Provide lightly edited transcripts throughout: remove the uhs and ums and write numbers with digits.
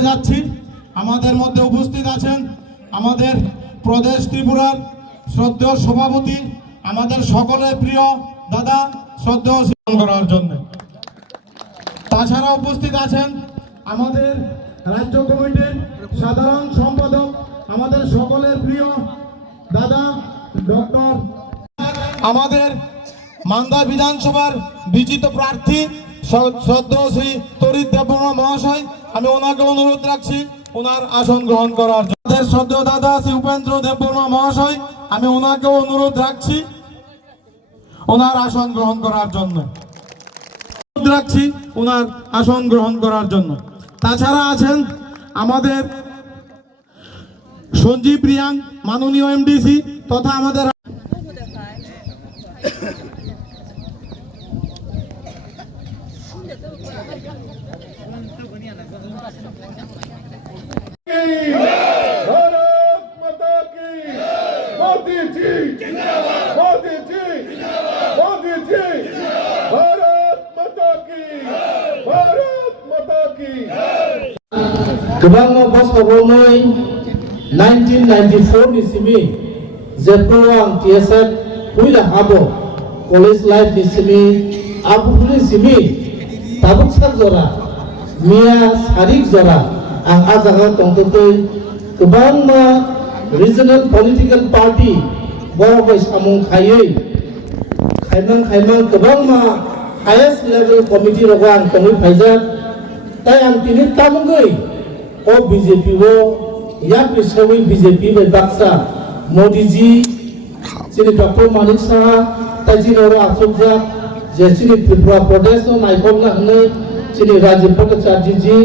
করতে যাচ্ছি। আমাদের মধ্যে উপস্থিত আছেন আমাদের প্রদেশ ত্রিপুরার শ্রদ্ধেয় সভাপতি, আমাদের সকলের প্রিয় দাদা শ্রদ্ধেয় স্মরণ করার জন্য। তাছাড়া উপস্থিত আছেন আমাদের রাজ্য কমিটির সাধারণ সম্পাদক, আমাদের সকলের প্রিয় দাদা ডক্টর, আমাদের মান্দা বিধানসভার বিজিত প্রার্থী শ্রদ্ধেয় শ্রী তরিৎ দেববর্মা মহাশয়। আমি ওনাকে অনুরোধ রাখছি ওনার আসন গ্রহণ করার জন্য। শ্রদ্ধেয় দাদা শ্রী উপেন্দ্র দেববর্মা মহাশয়, আমি ওনাকে অনুরোধ রাখছি ওনার আসন গ্রহণ করার জন্য। রাখছি ওনার আসন গ্রহণ করার জন্য। তাছাড়া আছেন আমাদের সঞ্জীব রিয়াং মাননীয় এমডিসি তথা আমাদের Kebang bos kabomoi 1994 ni simi Zepruang TSF huila habo college life ni simi abu ni simi tabuk sak zora mia sarik zora ang ajaga tongtotoi kebang ma regional political party boro bai samung khayei khaimang kebang ma highest level committee rogang tongui phaijak tai ang tini tamungoi o BJP wo या पिछड़ी BJP में बक्सा Modi ji Shri doctor Manik Saha तजी Nora आसुजा जैसी त्रिपुरा प्रदेश और नाइकोम ना हमने श्री राजीव भट्टाचार्य जी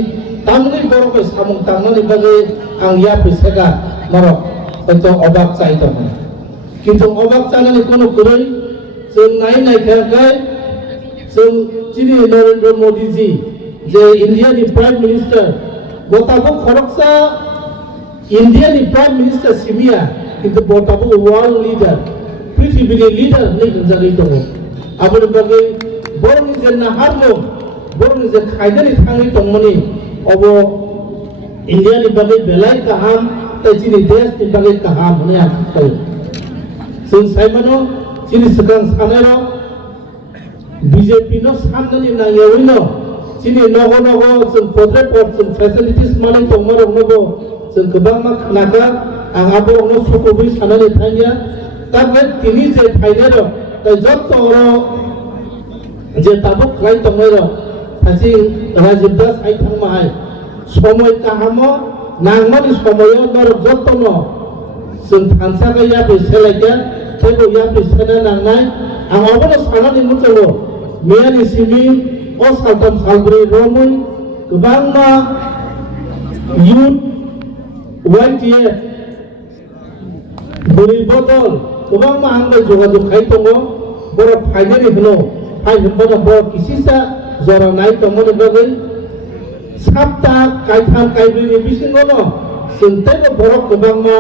तामने बरो के सामुं तामने बगे आंगिया पिछड़ा मरो तो अबाक चाहिए तो हमें किंतु अबाक चाहिए कोनो कुरें जों नाई खेलके जों श्री नरेंद्र मोदी जी जे इंडिया नि प्राइम मिनिस्टर गोताबो खरकसा India ni Prime Minister Simia itu botabu world leader, prithvi leader ni jadi itu. Abu sebagai borong ni jenna harlo, borong ni jen kaidan ni thangi tongmani. Abo India ni bagai belai kaham, tapi ni desh ni bagai kaham ni aku. Sen saya mana, sini sekarang sanero BJP no sana ni nangewino, sini nogo sen potret sen facilities mana tongmaro nogo. जों गोबां मा खानाखा आं आबोनो सुखुबै सानानै थांया ताबे तिनि जे फायदे दं ता जत्तरो जे ताबुक खाय तंगरो थासि राजीव दास आइ थांमाय समय काहामो नांगमानि समयो नर जत्तनो जों थांसाखा याबे सेलायगा थेबो याबे सेना नांनाय आं आबोनो सानानै मुचलो मेयानि सिमि अ सालथाम सालब्रै रोमै गोबां मा youth YTF beri botol kubang mahangga juga kai tongo boro faidari hino fai himbono boro kisisa zora nai tongo ni bagai sabta kai tham kai beri bisingono sentego boro kubang ma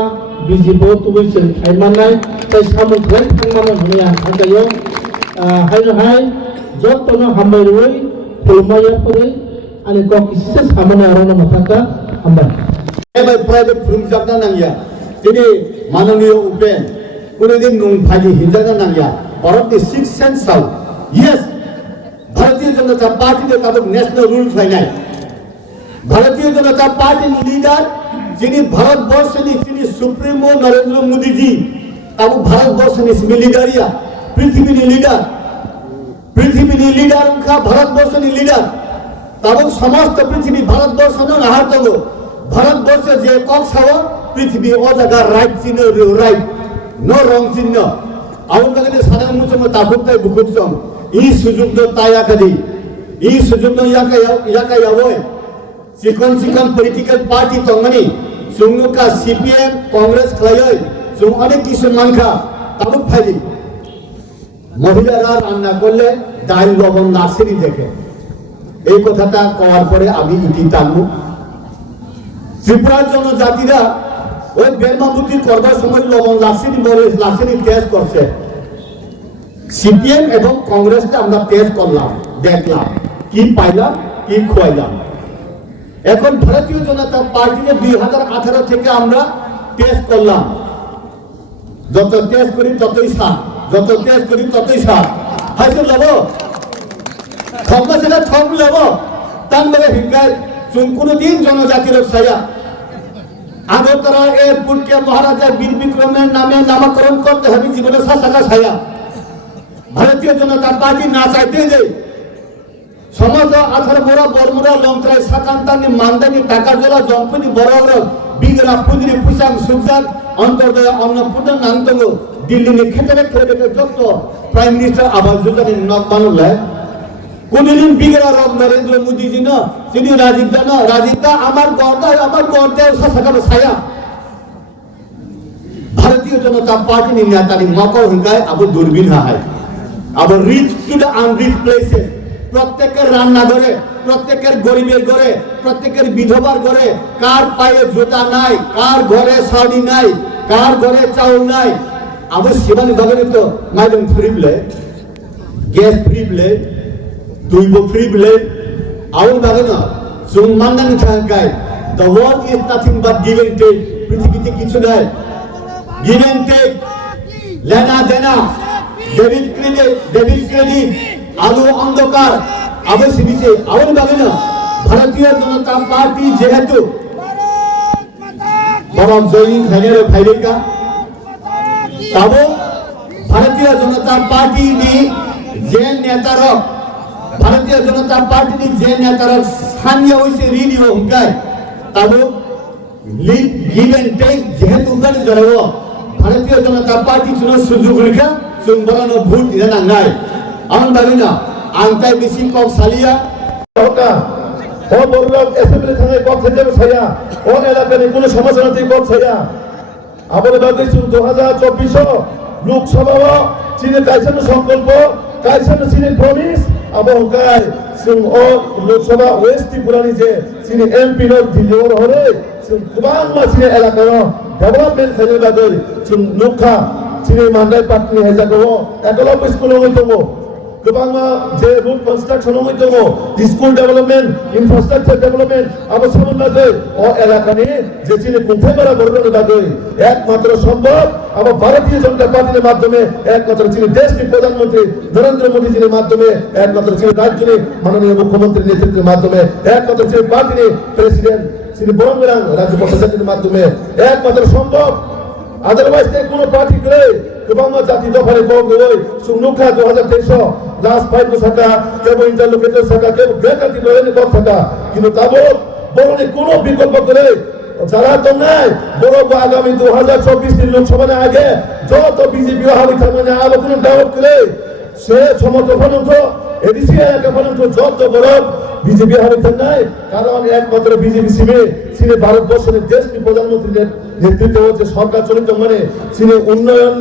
biji botu bisin kai manai kai samu kai thangmano huniya angkayo hai jottono hambai ruai fulmaya pore ani ko kisisa samane arona mataka hambai private film jagna nangya ini mananiya upen kunedin nung phali hinjana nangya bharat the sixth sense south yes bharatiya janata party de kabuk national rule fainai bharatiya janata party leader jini bharat borsh ni jini supremo narendra modi ji abu bharat borsh ni leaderia prithvi ni leader ka bharat borsh ni leader tabuk samast prithvi bharat borsh no ahar togo ভারতবর্ষে যে cock ছাওয়া পৃথিবী ও জায়গা right চিহ্ন right no রং চিহ্ন আউন বাগানে সাদা মুচম তাফুকতাই বুকুচম ই সুযোগ তাই আকাদি ই সুযোগ ইয়াকা ইয়াবই চিকন পলিটিক্যাল পার্টি তংমানি সুংনুকা সিপিএম কংগ্রেস খায়ই সুং অনেক কিছু মানখা তাবুক ফাইলি মহিলারা রান্না করলে ডাল লবণ নার্সারি দেখে এই কথাটা কওয়ার পরে আমি ইতি টানবো ত্রিপুরার জনজাতিরা ওই বেলমাবুতি করবার সময় লবণ লাসিনি টেস্ট করছে সিপিএম এবং কংগ্রেসকে আমরা টেস্ট করলাম দেখলাম কি পাইলাম কি খোয়াইলাম এখন ভারতীয় জনতা পার্টিকে 2018 থেকে আমরা টেস্ট করলাম, যত টেস্ট করি ততই সার, যত টেস্ট করি ততই সার। হয়তো লব সেটা ঠক লব তার মানে হিংসায় কোনোদিন জনজাতির ছায়া আগরতলা এয়ারপোর্টকে মহারাজা বীর বিক্রমের নামে নামকরণ করতে হবে জীবনে শাসকা ছায়া। ভারতীয় জনতা পার্টি না চাইতে যে সমাজ আধার মোড়া বরমুড়া লংত্রাই সাকান্তানি মান্দানি টাকা জোলা জম্পনি বড় বিগরা পুদিনি পুষাং সুখজাক অন্তর্দয় অন্নপূর্ণা নান্তঙ্গ দিল্লি খেতে খেলে যত prime minister Awas Yojana knock বানুলে কোনদিন বিগরা রব নরেন্দ্র মোদীজি না তিনি রাজীব দা আমার গর্দায় শাসকা ছায়া। ভারতীয় জনতা পার্টি নি নেতানি মকর হিংগায় আবু দূরবীন হয় আবার রিচ টু দ্য আনরিচ প্লেসেস। প্রত্যেকের রান্নাঘরে, প্রত্যেকের গরিবের ঘরে, প্রত্যেকের বিধবার ঘরে কার পায়ে জুতা নাই, কার ঘরে শাড়ি নাই, কার ঘরে চাউল নাই। আমার শিবানী বাগানে তো মাইদম ফ্রি বলে, গ্যাস ফ্রি বলে, দুইব ফ্রি বলে, আউল বাগানো সুম মান্দানি থাকায়। The world is nothing but give and take. পৃথিবীতে কিছু নাই, গিভ এন্ড টেক, লেনা দেনা, ডেবিট ক্রেডিট, আলো অন্ধকার আবেশে দিচ্ছে। আউল বাগানো ভারতীয় জনতা পার্টি যেহেতু বরং জয়ী খানের ভাইরেকা তবে ভারতীয় জনতা পার্টি নি যে নেতার ভারতীয় জনতা পার্টি নি যে নেতার স্থানীয় হয়েছে ঋণী হুঙ্কায় তবে লিড গিভ এন্ড টেক যেহেতু উগানে জড়াবো ভারতীয় জনতা পার্টি জন্য সুযোগ রেখা जों बरानो भोट दिना नांगाय आं बागिना आं ताइ बेसि कक सालिया होता ओ बरलक एसेम्बली थांनाय कक सेजेर साया ओ एलाकानि कोनो समाजनाति कक साया आबोले बागै जों 2024 लोकसभायाव चिनि कायसानो संकल्प कायसानो चिनि प्रमिस आबो हंकाय जों ओ लोकसभा वेस्ट त्रिपुरानि जे चिनि एमपि नो दिल्लीआव हरे जों गोबां मानसिनि एलाकायाव डेभेलपमेन्ट खालामनो बागै जों नुखा चिनि मान्दाय पार्टी हेजागो एकलब स्कुल दङ गोबां जे रोड कन्स्ट्राक्शन दङ स्कुल डेभेलपमेन्ट इनफ्रास्ट्राक्चार डेभेलपमेन्ट आबो सामन बागै ओ एलाकानि जे चिनि कुंथाइबारा बरगनो बागै एकमात्र सम्भव आबो भारतीय जनता पार्टीनि माध्यमे एकमात्र चिनि देशनि प्रधानमन्त्री नरेंद्र मोदीजिनि माध्यमे एकमात्र चिनि राज्यनि माननीय मुख्यमन्त्री नेतृत्वनि माध्यमे एकमात्र चिनि पार्टीनि प्रेसिडेन्ट चिनि बरंगरां राज्य प्रशासकनि माध्यमे एकमात्र सम्भव। अदरवाइज ते कोनो पार्टी करे गोबां जाति दफानि कम गई सुनुखा 2023 लास्ट 5 बसका केबो इंटरलोकेटर सका केबो ग्रेटाति लयनि कम सका किन्तु ताबो बरनि कोनो विकल्प करे যারা তো নাই বড় আগামী 2024 এর লোকসভা আগে যত বিজেপি হাবি থাকবে আলো কোনো ডাউট করে সে সমর্থন তো এডিসি এলাকা পর্যন্ত যত বড় বিজেপি হাবি থাক নাই কারণ একমাত্র বিজেপি সিনে ভারতবর্ষের দেশটি প্রধানমন্ত্রীর নেতৃত্বে হচ্ছে সরকার চলিত মানে সিনে উন্নয়ন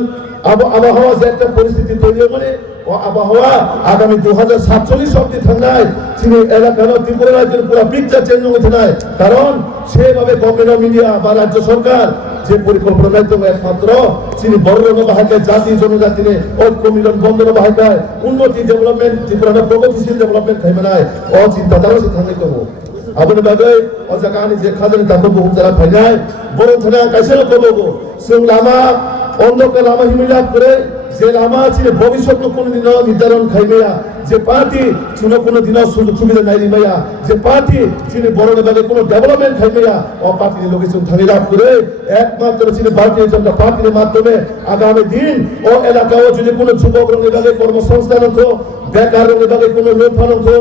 আবহাওয়া যে একটা পরিস্থিতি তৈরি মানে ও আবহাওয়া আগামী 2047 অবধি থাকনায় চিনি এলাকার ত্রিপুরা রাজ্যের পুরো পিকচার চেঞ্জ হতে নাই কারণ সেভাবে গভর্নমেন্ট অফ ইন্ডিয়া বা রাজ্য সরকার যে পরিকল্পনা মাধ্যমে একমাত্র চিনি বর্ণ বাহাকে জাতি জনজাতিনে ঐক্য মিলন বন্ধন বাহাকায় উন্নতি ডেভেলপমেন্ট ত্রিপুরা প্রগতিশীল ডেভেলপমেন্ট খাইমানায় ও চিন্তাধারা সে থাকতে কমো আপনি বাগৈ ও জায়গানি যে খাজানি তাকে বহু যারা ফাইনায় বড় থানা কাইসেল কবগো जों लामा অন্ধকার লামা হিমিলাপ করে যে লামা ছিল ভবিষ্যৎ কোনদিন নির্ধারণ খাইবেয়া যে পার্টি চুনো কোনদিন সুযোগ সুবিধা নাই রিমাইয়া যে পার্টি চিনি বড় নেতাকে কোনো ডেভেলপমেন্ট খাইবেয়া ও পার্টির লোকেশন থানি লাভ করে একমাত্র চিনি ভারতীয় জনতা পার্টির মাধ্যমে আগামী দিন ও এলাকাও যদি কোনো যুবক নেতাকে কর্মসংস্থান হতো বেকার নেতাকে কোনো লোন হতো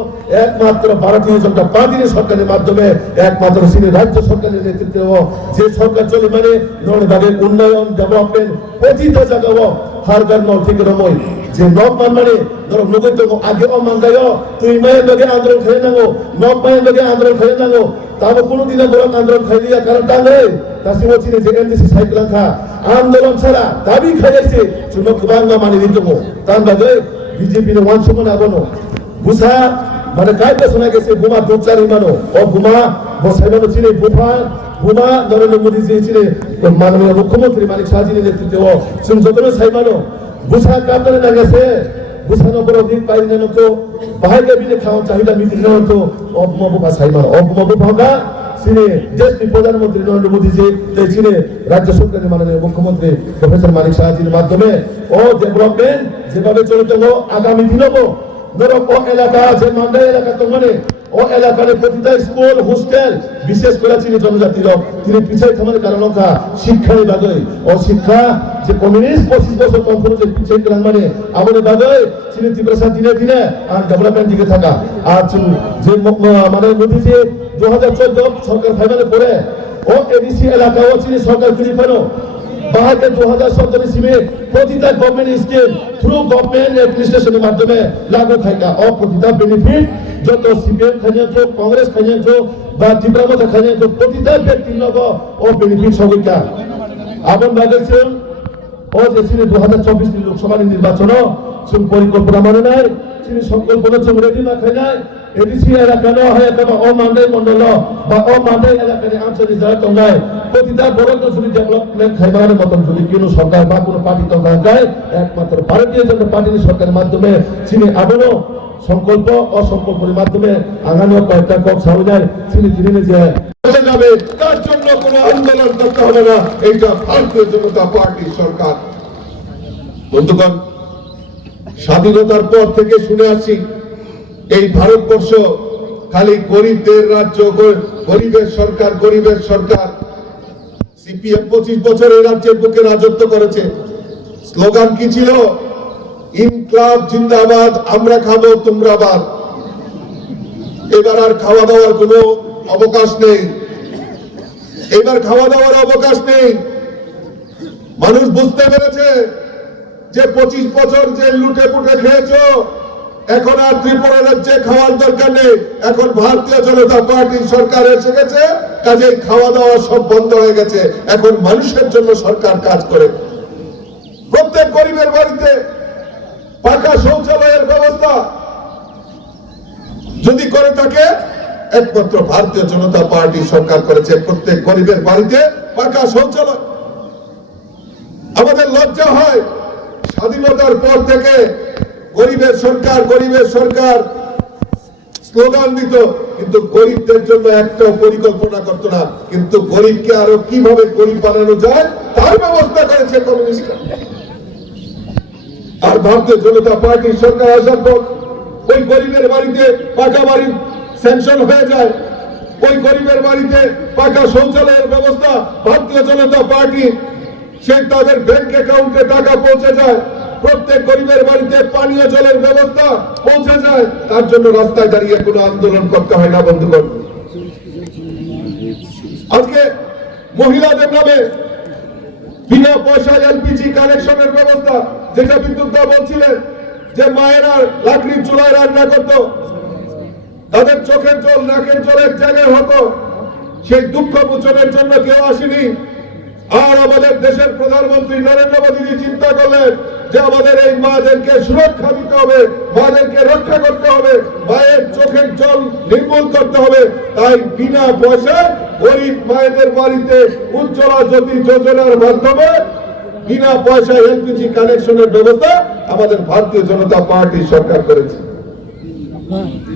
একমাত্র ভারতীয় জনতা পার্টির সরকারের মাধ্যমে একমাত্র চিনি রাজ্য সরকারের নেতৃত্বে যে সরকার চলে মানে নরবাগের উন্নয়ন ডেভেলপমেন্ট প্রতিটা জায়গাও হারগার নল থেকে রময় যে নব মানে ধরো নগদ তো আগে ও মাঙ্গায় তুই মায়ের লগে আন্দোলন খেয়ে নাও নব মায়ের লগে আন্দোলন খেয়ে নাও তাও কোনোদিন বড় আন্দোলন খাই দিয়া কারণ টাঙ্গে তাসি বলছিনে যে এনডিসি সাইকেল খা আন্দোলন ছাড়া দাবি খাইছে চুনক বাংলা মানে দিত তার বাদে বিজেপি নে ওয়ান সমান আবনো বুঝা মানে কাইতে শোনা গেছে বোমা দোচারি মানো ও বোমা বসাইবানো চিনে বোমা নরেন্দ্র মোদী যে চিনে মাননীয় মুখ্যমন্ত্রী মানিক শাহজির নেতৃত্বে ও সুন যতন সাইবানো বুঝা কাতরে না গেছে বুঝানোর অধিক পাইনি জানো তো বাহিরে বিলে খাওয়া চাহিদা মিটিং জানো তো অবমবুকা সাইমা অবমবুকা চীনে দেশটির প্রধানমন্ত্রী নরেন্দ্র মোদীজি এই চীনে রাজ্য সরকারের মাননীয় মুখ্যমন্ত্রী প্রফেসর মানিক সাহাজির মাধ্যমে ও ডেভেলপমেন্ট যেভাবে চলে চলো আগামী দিনও ধরো ও এলাকা যে মান্ডাই এলাকা তো মানে ও এলাকার প্রতিটা স্কুল হোস্টেল বিশেষ করে চীনী জনজাতির তিনি পিছিয়ে থামার কারণ শিক্ষা বিভাগে ও শিক্ষা যে কমিউনিস্ট 25 বছর তখন যে পিছিয়ে গেলাম মানে আমাদের ভাগে চীনী তীব্রতা দিনে দিনে আর ডেভেলপমেন্ট দিকে থাকা আর যে মানে মোদীজি 2014 সরকার ফাইনালে পড়ে ও এডিসি এলাকা ও চীনী সরকার ফিরে পেলো বাহাকে 2017 ইসিমে প্রতিটা গভর্নমেন্ট স্কিম থ্রু গভর্নমেন্ট অ্যাডমিনিস্ট্রেশনের মাধ্যমে লাগু থাকা ও প্রতিটা বেনিফিট যত সিপিএম খাইছো কংগ্রেস খাইছো বা ত্রিপুরা খাইছো প্রতিটা ব্যক্তির লগ ও বেনিফিট সবাইকা আমন বাগেছেন ও যে চীনে 2024 লোকসভা নির্বাচন সুন পরিকল্পনা মানে নাই চীনে সংকল্পনা চুম রেডি না খাই নাই এডিসি এলাকা ন হয় কেন ও মান্ডাই মন্ডল বা ও মান্ডাই এলাকায় আঞ্চলিক যারা তঙ্গায় প্রতিটা বড় যদি ডেভেলপমেন্ট খাইবার মতন যদি কোনো সরকার বা কোনো পার্টি তঙ্গায় একমাত্র ভারতীয় জনতা পার্টির সরকারের মাধ্যমে চীনে আবারও সংকল্প অসংকল্পের মাধ্যমে আগামী কয়েকটা কক সামনে চীনে ধীরে যে যাবে তার জন্য কোনো আন্দোলন করতে হবে না এইটা ভারতীয় জনতা পার্টির সরকার। বন্ধুগণ, স্বাধীনতার পর থেকে শুনে আসছি এই ভারতবর্ষ খালি গরিবদের রাজ্য, গরিবের সরকার, গরিবের সরকার। সিপিএম 25 বছর এই রাজ্যের বুকে রাজত্ব করেছে। স্লোগান কি ছিল? ইনকলাব জিন্দাবাদ, আমরা খাবো তোমরা বাদ। এবার আর খাওয়া দাওয়ার কোনো অবকাশ নেই, এবার খাওয়া দাওয়ার অবকাশ নেই। মানুষ বুঝতে পেরেছে যে 25 বছর যে লুটে পুটে খেয়েছো, এখন আর ত্রিপুরা রাজ্যে খাওয়ার দরকার নেই। এখন ভারতীয় জনতা পার্টির সরকার এসে গেছে, কাজেই খাওয়া দাওয়া সব বন্ধ হয়ে গেছে। এখন মানুষের জন্য সরকার কাজ করে। প্রত্যেক গরিবের বাড়িতে পাকা শৌচালয়ের ব্যবস্থা যদি করে থাকে, একমাত্র ভারতীয় জনতা পার্টি সরকার করেছে। প্রত্যেক গরিবের বাড়িতে পাকা শৌচালয়। আমাদের লজ্জা হয়, স্বাধীনতার পর থেকে গরিবের সরকার, গরিবের সরকার স্লোগান দিত, কিন্তু গরিবদের জন্য একটা পরিকল্পনা করতো না। কিন্তু গরিবকে আরো কিভাবে গরিব বানানো যায় তার ব্যবস্থা করেছে কমিউনিস্টরা। আর ভারতীয় জনতা পার্টির সরকার আসার পর ওই গরিবের বাড়িতে পাকা বাড়ি স্যাংশন হয়ে যায়, ওই গরিবের বাড়িতে পাকা শৌচালয়ের ব্যবস্থা ভারতীয় জনতা পার্টি, সে তাদের ব্যাংক অ্যাকাউন্টে টাকা পৌঁছে যায়। প্রত্যেক গরিবের বাড়িতে পানীয় জলের ব্যবস্থা পৌঁছে যায়। তার জন্য রাস্তায় দাঁড়িয়ে কোনো আন্দোলন করতে হয় না। বন্ধুগণ, আজকে মহিলাদের নামে বিনা পয়সায় এলপিজি কানেকশনের ব্যবস্থা, যেটা বিদ্যুৎ দা বলছিলেন যে মায়েরা লাকড়ির চুলায় রান্না করত, তাদের চোখের জল নাকের জল এক জায়গায় হতো। সেই দুঃখ মোচনের জন্য কেউ আসেনি। আর আমাদের দেশের প্রধানমন্ত্রী নরেন্দ্র মোদী চিন্তা করলেন যে আমাদের এই মাদেরকে সুরক্ষা দিতে হবে, মাদেরকে রক্ষা করতে হবে, মায়ের চোখের জল নির্মূল করতে হবে। তাই বিনা পয়সায় গরিব মায়েদের বাড়িতে উজ্জ্বলা জ্যোতি যোজনার মাধ্যমে বিনা পয়সায় এলপিজি কানেকশনের ব্যবস্থা আমাদের ভারতীয় জনতা পার্টি সরকার করেছে।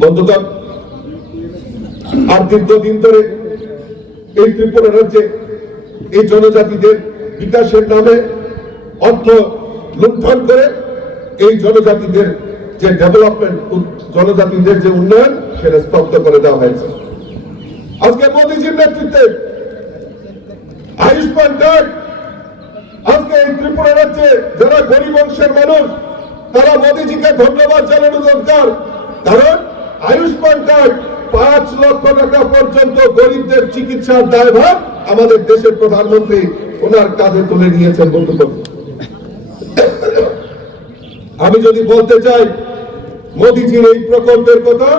বন্ধুগণ, আর দীর্ঘদিন ধরে এই ত্রিপুরা রাজ্যে এই জনজাতিদের বিকাশের নামে অর্থ লুণ্ঠন করে এই জনজাতিদের যে ডেভেলপমেন্ট, জনজাতিদের যে উন্নয়ন, সেটা স্তব্ধ করে দেওয়া হয়েছে। আজকে মোদীজির নেতৃত্বে আয়ুষ্মান কার্ড, আজকে এই ত্রিপুরা রাজ্যে যারা গরিব অংশের মানুষ, তারা মোদীজিকে ধন্যবাদ জানানো দরকার। কারণ আয়ুষ্মান কার্ড 5 লক্ষ টাকা পর্যন্ত গরিবদের চিকিৎসার দায়ভার আমাদের দেশের প্রধানমন্ত্রী ওনার কাঁধে তুলে নিয়েছেন। বন্ধুগণ, আমি যদি বলতে চাই মোদীজির এই প্রকল্পের কথা,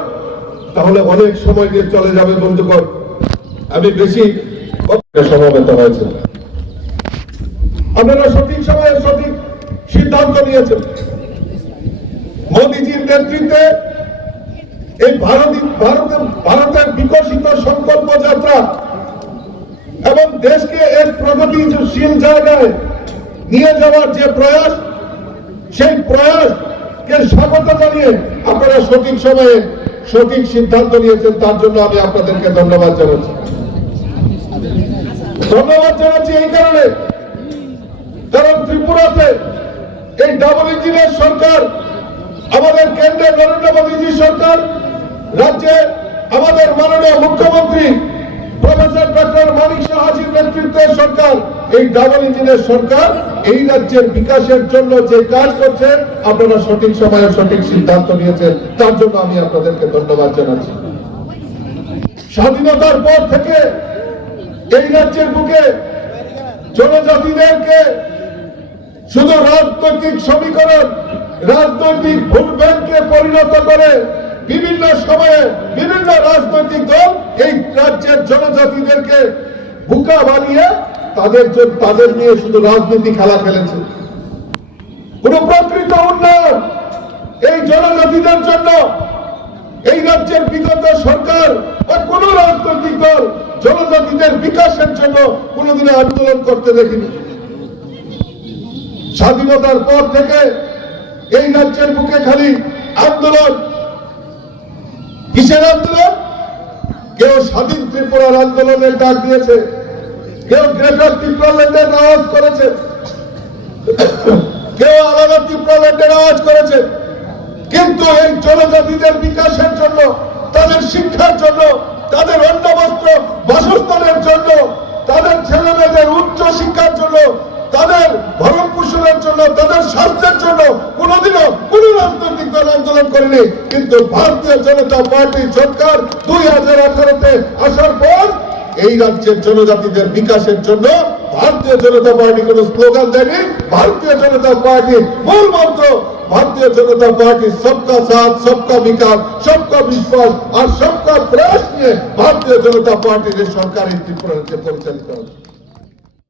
তাহলে অনেক সময় নিয়ে চলে যাবে। বন্ধুগণ, আমি বেশি সমবেত হয়েছে। আপনারা সঠিক সময়ে সঠিক সিদ্ধান্ত নিয়েছেন। মোদীজির নেতৃত্বে এই ভারতের বিকশিত সংকল্প যাত্রা এবং দেশকে এক প্রগতিশীল জায়গায় নিয়ে যাওয়ার যে প্রয়াস, সেই প্রয়াস কে স্বাগত জানিয়ে আপনারা সঠিক সময়ে সঠিক সিদ্ধান্ত নিয়েছেন, তার জন্য আমি আপনাদেরকে ধন্যবাদ জানাচ্ছি। ধন্যবাদ জানাচ্ছি এই কারণে, কারণ ত্রিপুরাতে এই ডাবল ইঞ্জিনের সরকার, আমাদের কেন্দ্রে নরেন্দ্র মোদীজি সরকার, রাজ্যে আমাদের মাননীয় মুখ্যমন্ত্রী প্রফেসর ডক্টর মানিক সাহাজির নেতৃত্বের সরকার, এই ডাবল ইঞ্জিনের সরকার এই রাজ্যের বিকাশের জন্য যে কাজ করছে, আপনারা সঠিক সময়ে সঠিক সিদ্ধান্ত নিয়েছেন, তার জন্য আমি আপনাদেরকে ধন্যবাদ জানাচ্ছি। স্বাধীনতার পর থেকে এই রাজ্যের বুকে জনজাতিদেরকে শুধু রাজনৈতিক সমীকরণ, রাজনৈতিক ভোট ব্যাংকে পরিণত করে বিভিন্ন সময়ে বিভিন্ন রাজনৈতিক দল এই রাজ্যের জনজাতিদেরকে বোকা বানিয়ে তাদের নিয়ে শুধু রাজনীতি খেলা খেলেছে। কোন প্রকৃত উন্নয়ন এই জনজাতিদের জন্য এই রাজ্যের বিগত সরকার বা কোন রাজনৈতিক দল জনজাতিদের বিকাশের জন্য কোনোদিনও আন্দোলন করতে দেখিনি। স্বাধীনতার পর থেকে এই রাজ্যের বুকে খালি আন্দোলন। কিসের আন্দোলন? কেউ স্বাধীন ত্রিপুরার আন্দোলনের ডাক দিয়েছে, কেউ গ্রেটার ত্রিপুরাল্যান্ডের আওয়াজ করেছে, কেউ আলাদা ত্রিপুরাল্যান্ডের আওয়াজ করেছে, কিন্তু এই জনজাতিদের বিকাশের জন্য, তাদের শিক্ষার জন্য, তাদের অন্ন বস্ত্র বাসস্থানের জন্য, তাদের ছেলে মেয়েদের উচ্চ শিক্ষার জন্য, তাদের ভরণ পোষণের জন্য, তাদের স্বাস্থ্যের জন্য কোনোদিনও কোন রাজনৈতিক দল আন্দোলন করেনি। কিন্তু ভারতীয় জনতা পার্টি সরকার 2018-তে আসার পর এই রাজ্যের জনজাতিদের বিকাশের জন্য ভারতীয় জনতা পার্টি কোনো স্লোগান দেয়নি। ভারতীয় জনতা পার্টির মূল মন্ত্র, ভারতীয় জনতা পার্টি সবকা সাথ, সবকা বিকাশ, সবকা বিশ্বাস আর সবকা প্রয়াস নিয়ে ভারতীয় জনতা পার্টির সরকার এই ত্রিপুরাকে পরিচালিত হচ্ছে।